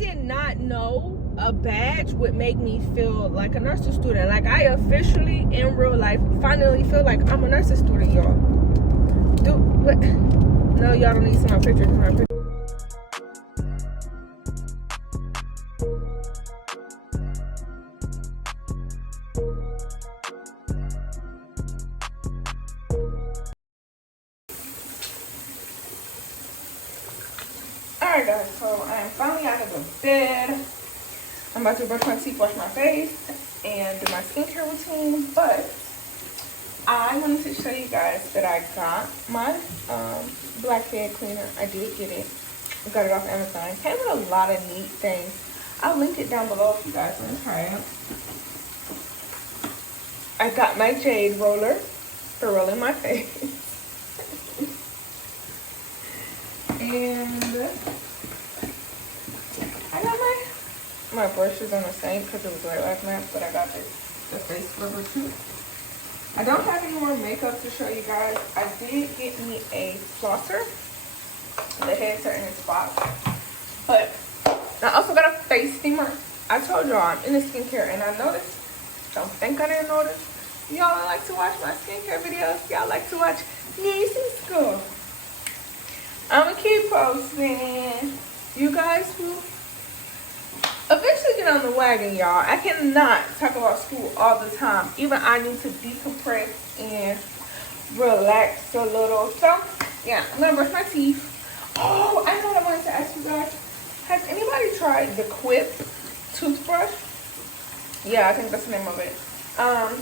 did not know a badge would make me feel like a nursing student. Like, I officially, in real life, finally feel like I'm a nursing student, y'all. Dude, what? No, y'all don't need to see my picture. Alright guys, so I am finally out of the bed. I'm about to brush my teeth, wash my face, and do my skincare routine, but I wanted to show you guys that I got my blackhead cleaner. I did get it. I got it off Amazon. It came with a lot of neat things. I'll link it down below if you guys want to try it. I got my jade roller for rolling my face. And I got my brushes on the sink because it was wet last night, but I got the face rubber too. I don't have any more makeup to show you guys. I did get me a flosser that had certain spots, but I also got a face steamer. I told y'all I'm into skincare, and I noticed, don't think I didn't notice, y'all like to watch my skincare videos. Y'all like to watch nursing school. I'm gonna keep posting. You guys will eventually get on the wagon, y'all. I cannot talk about school all the time. Even I need to decompress and relax a little. So, yeah, I'm gonna brush my teeth. Oh, I know what I wanted to ask you guys. Has anybody tried the Quip toothbrush? Yeah, I think that's the name of it.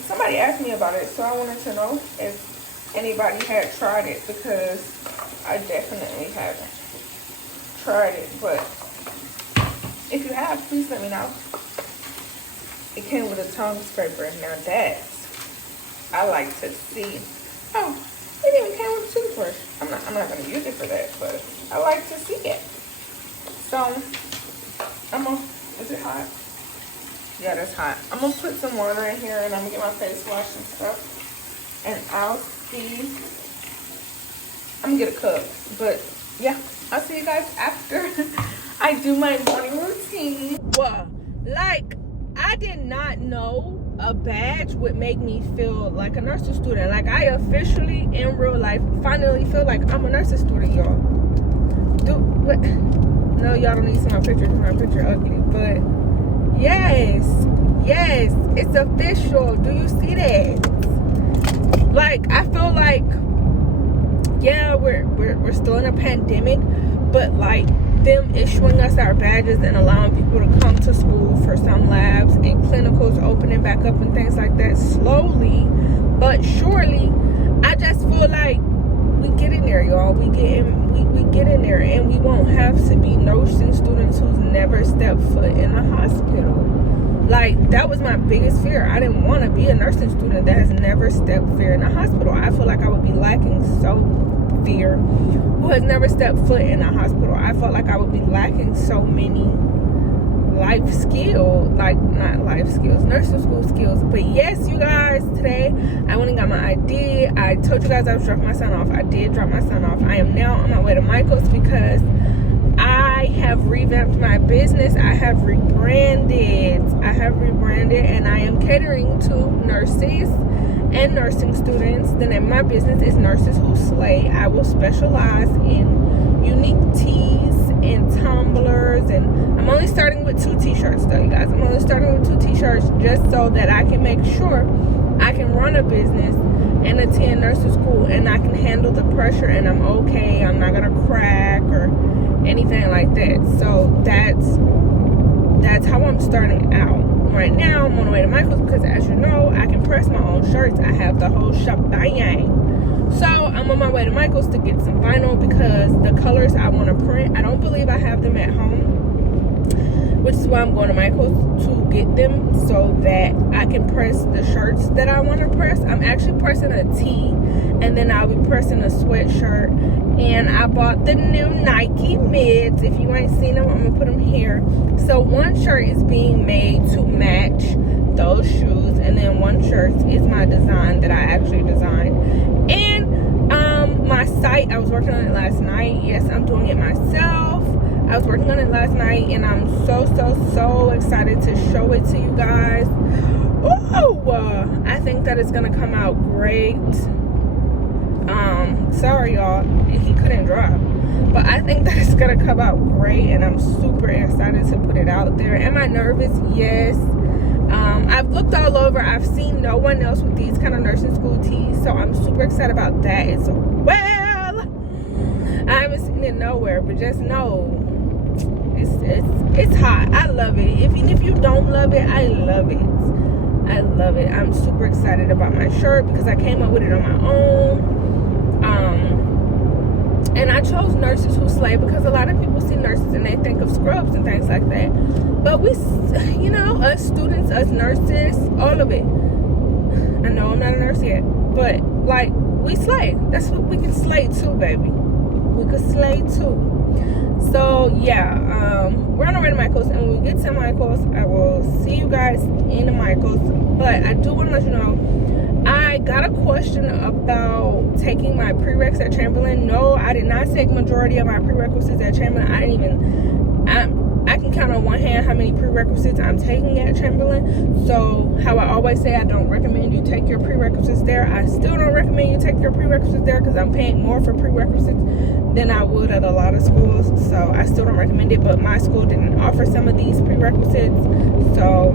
Somebody asked me about it, so I wanted to know if anybody had tried it, because I definitely haven't tried it, but if you have, please let me know. It came with a tongue scraper. Now that I like to see. Oh, it even came with a toothbrush. I'm not gonna use it for that, but I like to see it. So is it hot? Yeah, that's hot. I'm gonna put some water in here, and I'm gonna get my face washed and stuff. And I'll see. I'm gonna get a cup, but yeah, I'll see you guys after I do my morning routine. Well, like, I did not know a badge would make me feel like a nursing student. Like, I officially, in real life, finally feel like I'm a nursing student, y'all. Dude, what? No, y'all don't need to see my picture because my picture ugly, but yes, it's official. Do you see that? Like, I feel like, yeah, we're still in a pandemic, but like, them issuing us our badges and allowing people to come to school for some labs and clinicals opening back up and things like that, slowly but surely, I just feel like we get in there, y'all. We get in there, and we won't have to be nursing students who's never stepped foot in a hospital. Like, that was my biggest fear. I didn't want to be a nursing student that has never stepped foot in a hospital. I feel like I would be lacking who has never stepped foot in a hospital. I felt like I would be lacking so many life skills, like, not life skills, nursing school skills. But yes, you guys, today I went and got my ID. I told you guys I was dropping my son off. I did drop my son off. I am now on my way to Michael's because I have revamped my business. I have rebranded, and I am catering to nurses and nursing students. The name of my business is Nurses Who Slay. I will specialize in unique teas and tumblers, and I'm only starting with 2 t-shirts though, you guys. I'm only starting with 2 t-shirts just so that I can make sure I can run a business and attend nursing school, and I can handle the pressure, and I'm okay. I'm not gonna crack or anything like that. So that's how I'm starting out. Right now, I'm on the way to Michael's because, as you know, I can press my own shirts. I have the whole shebang. So I'm on my way to Michael's to get some vinyl because the colors I want to print, I don't believe I have them at home, which is why I'm going to Michael's to get them so that I can press the shirts that I want to press. I'm actually pressing a tee, and then I'll be pressing a sweatshirt. And I bought the new Nike mids. If you ain't seen them, I'm gonna put them here. So one shirt is being made to match those shoes, and then one shirt is my design that I actually designed. And my site, I was working on it last night. Yes, I'm doing it myself. I was working on it last night, and I'm so excited to show it to you guys. I think that it's gonna come out great. Sorry y'all, he couldn't drive, but I think that it's gonna come out great, and I'm super excited to put it out there. Am I nervous? Yes. I've looked all over. I've seen no one else with these kind of nursing school tees, so I'm super excited about that as well. I haven't seen it nowhere, but just know it's hot. I love it. Even if you don't love it, I love it. I love it. I'm super excited about my shirt because I came up with it on my own. And I chose Nurses Who Slay because a lot of people see nurses and they think of scrubs and things like that. But we, you know, us students, us nurses, all of it. I know I'm not a nurse yet, but like, we slay. That's what we can slay too, baby. We could slay too. So yeah, we're on our way to Michael's, and when we get to Michael's, I will see you guys in the Michael's. But I do want to let you know, I got a question about taking my prereqs at Chamberlain. No, I did not take majority of my prerequisites at Chamberlain. I can count on one hand how many prerequisites I'm taking at Chamberlain. So how I always say, I don't recommend you take your prerequisites there. I still don't recommend you take your prerequisites there because I'm paying more for prerequisites than I would at a lot of schools. So I still don't recommend it, but my school didn't offer some of these prerequisites, so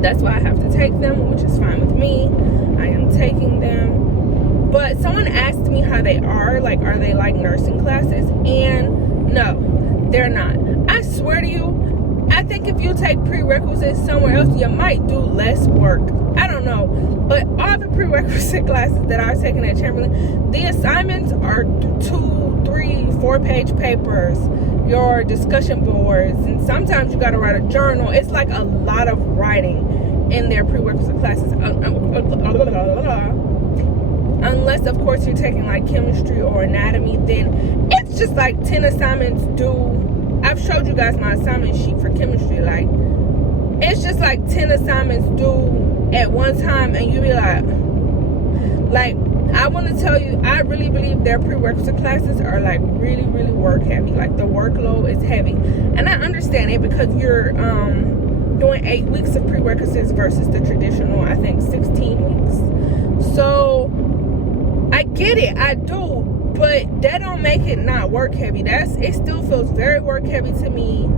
that's why I have to take them, which is fine with me. I am taking them. But someone asked me how they are. Like, are they like nursing classes? And no, they're not. I swear to you, I think if you take prerequisites somewhere else, you might do less work. I don't know. But all the prerequisite classes that I've taken at Chamberlain, the assignments are 2, 3, 4-page papers, your discussion boards, and sometimes you got to write a journal. It's like a lot of writing in their prerequisite classes. Unless, of course, you're taking like chemistry or anatomy, then it's just like 10 assignments due. I've showed you guys my assignment sheet for chemistry. Like, it's just like 10 assignments due at one time, and you be like, I want to tell you, I really believe their prerequisite classes are like really work heavy. Like, the workload is heavy, and I understand it because you're doing 8 weeks of prerequisites versus the traditional, I think, 16 weeks. So I get it, I do, but that don't make it not work heavy. It still feels very work heavy to me.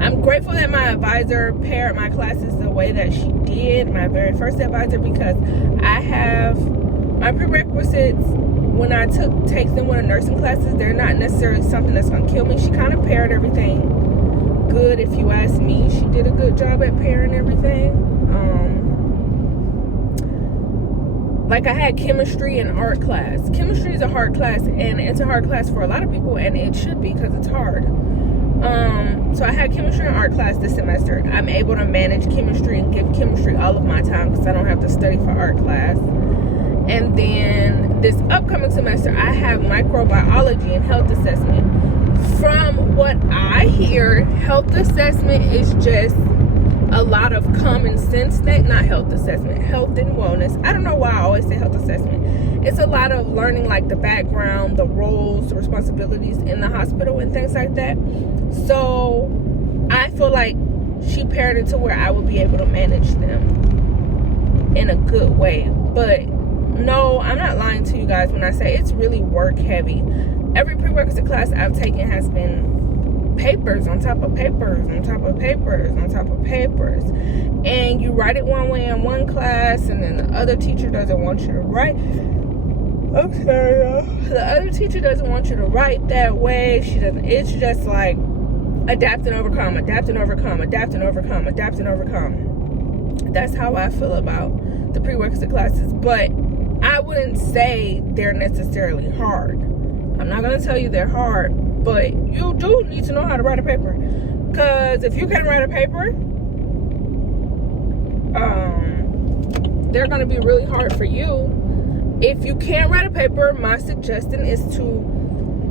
I'm grateful that my advisor paired my classes the way that she did, my very first advisor, because I have my prerequisites. When I take them with the nursing classes, they're not necessarily something that's gonna kill me. She kind of paired everything good, if you ask me. She did a good job at pairing everything. Like, I had chemistry and art class. Chemistry is a hard class, and it's a hard class for a lot of people, and it should be because it's hard. So I had chemistry and art class this semester. I'm able to manage chemistry and give chemistry all of my time because I don't have to study for art class. And then this upcoming semester, I have microbiology and health assessment. From what I hear, health assessment is just a lot of common sense thing. Not health assessment, health and wellness. I don't know why I always say health assessment. It's a lot of learning, like the background, the roles, the responsibilities in the hospital and things like that. So I feel like she paired it to where I would be able to manage them in a good way. But no, I'm not lying to you guys when I say it's really work heavy. Every prerequisite class I've taken has been papers on top of papers on top of papers on top of papers, and you write it one way in one class, and then the other teacher doesn't want you to write. I'm sorry, y'all. The other teacher doesn't want you to write that way. She doesn't. It's just like adapt and overcome, adapt and overcome, adapt and overcome, adapt and overcome. That's how I feel about the prerequisite classes, but I wouldn't say they're necessarily hard. I'm not gonna tell you they're hard, but you do need to know how to write a paper. Because if you can write a paper, they're gonna be really hard for you. If you can't write a paper, my suggestion is to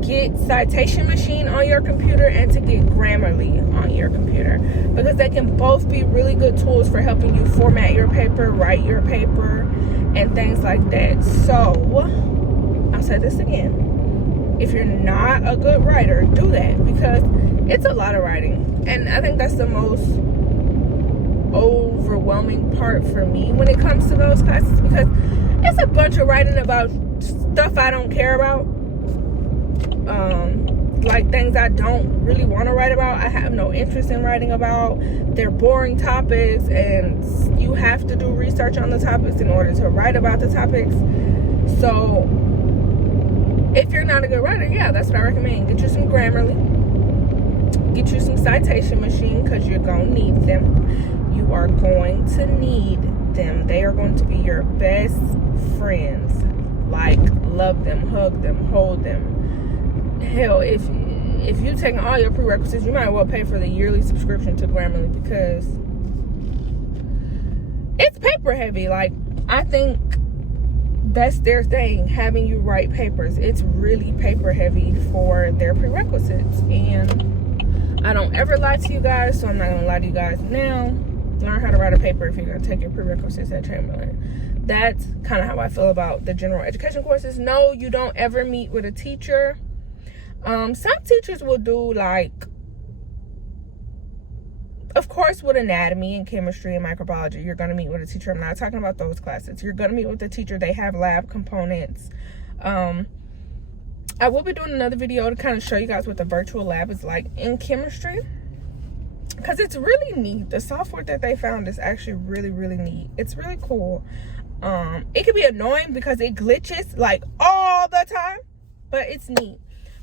get Citation Machine on your computer and to get Grammarly on your computer, because they can both be really good tools for helping you format your paper, write your paper, and things like that. So I'll say this again. If you're not a good writer, do that, because it's a lot of writing. And I think that's the most overwhelming part for me when it comes to those classes, because it's a bunch of writing about stuff I don't care about, like things I don't really want to write about. I have no interest in writing about. They're boring topics, and you have to do research on the topics in order to write about the topics. So if you're not a good writer, yeah, that's what I recommend. Get you some Grammarly, get you some citation machine, because you're gonna need them. You are going to need them. They are going to be your best friends. Like, love them, hug them, hold them. Hell, if you're taking all your prerequisites, you might as well pay for the yearly subscription to Grammarly, because it's paper heavy. Like, I think that's their thing, having you write papers. It's really paper heavy for their prerequisites, and I don't ever lie to you guys, so I'm not gonna lie to you guys now. Learn how to write a paper if you're gonna take your prerequisites at Chamberlain. That's kind of how I feel about the general education courses. No, you don't ever meet with a teacher. Some teachers will do, like, of course, with anatomy and chemistry and microbiology, you're going to meet with a teacher. I'm not talking about those classes. You're going to meet with the teacher. They have lab components. I will be doing another video to kind of show you guys what the virtual lab is like in chemistry, because it's really neat. The software that they found is actually really, really neat. It's really cool. It can be annoying because it glitches like all the time, but it's neat.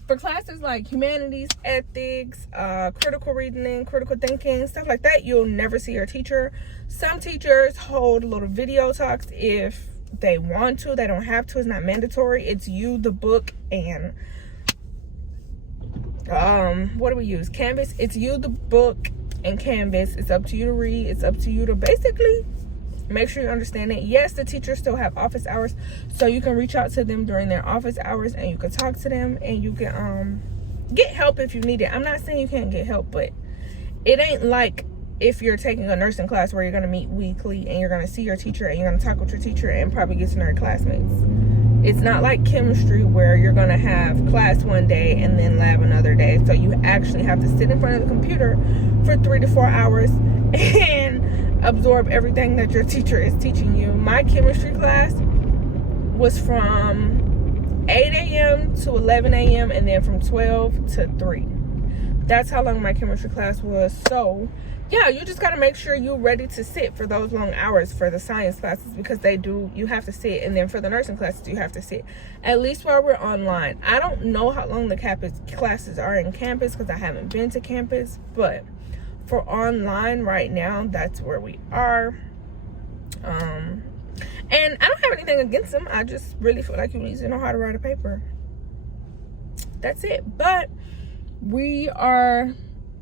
For classes like humanities, ethics, critical reasoning, critical thinking, stuff like that, you'll never see your teacher. Some teachers hold little video talks if they want to. They don't have to. It's not mandatory. It's you, the book, and what do we use? Canvas. It's you, the book, and Canvas. It's up to you to read. It's up to you to basically make sure you understand it. Yes, the teachers still have office hours, so you can reach out to them during their office hours, and you can talk to them, and you can get help if you need it. I'm not saying you can't get help, but it ain't like if you're taking a nursing class where you're going to meet weekly and you're going to see your teacher and you're going to talk with your teacher and probably get to know your classmates. It's not like chemistry where you're going to have class one day and then lab another day, so you actually have to sit in front of the computer for 3 to 4 hours and absorb everything that your teacher is teaching you. My chemistry class was from 8 a.m. to 11 a.m. and then from 12 to 3. That's how long my chemistry class was. So yeah, you just got to make sure you're ready to sit for those long hours for the science classes, because you have to sit. And then for the nursing classes, you have to sit, at least while we're online. I don't know how long the classes are in campus, because I haven't been to campus, but for online right now, that's where we are. And I don't have anything against them. I just really feel like you need to know how to write a paper. That's it. But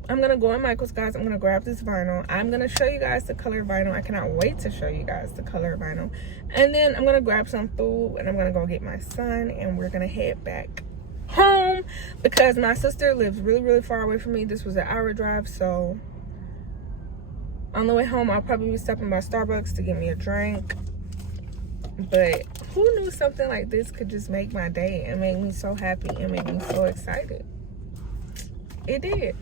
I'm gonna go in Michael's, guys. I'm gonna grab this vinyl. I'm gonna show you guys the color vinyl. I cannot wait to show you guys the color vinyl. And then I'm gonna grab some food, and I'm gonna go get my son, and we're gonna head back home, because my sister lives really, really far away from me. This was an hour drive, so on the way home, I'll probably be stopping by Starbucks to get me a drink. But who knew something like this could just make my day and make me so happy and make me so excited? It did.